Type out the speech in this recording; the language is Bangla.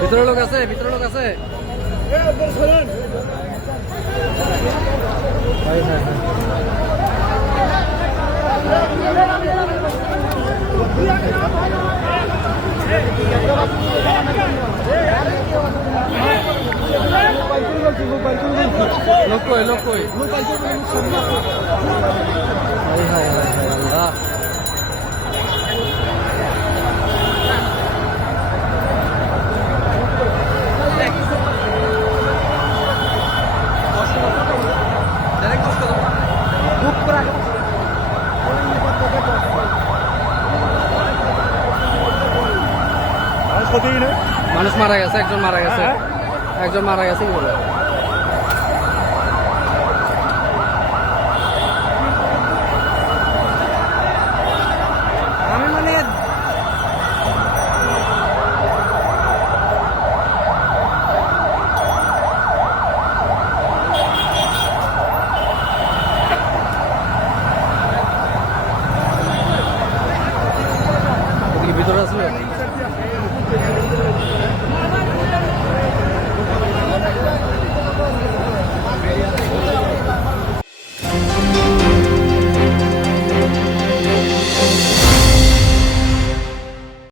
ভিতরে লোক আছে ভিতরে লোক আছে হাই, হাই, হাই। লোক কই লোক কই হাই, মানুষ মারা গেছে একজন মারা গেছে। একজন মারা গেছে কি বলে? মানে ভিতরে আসলে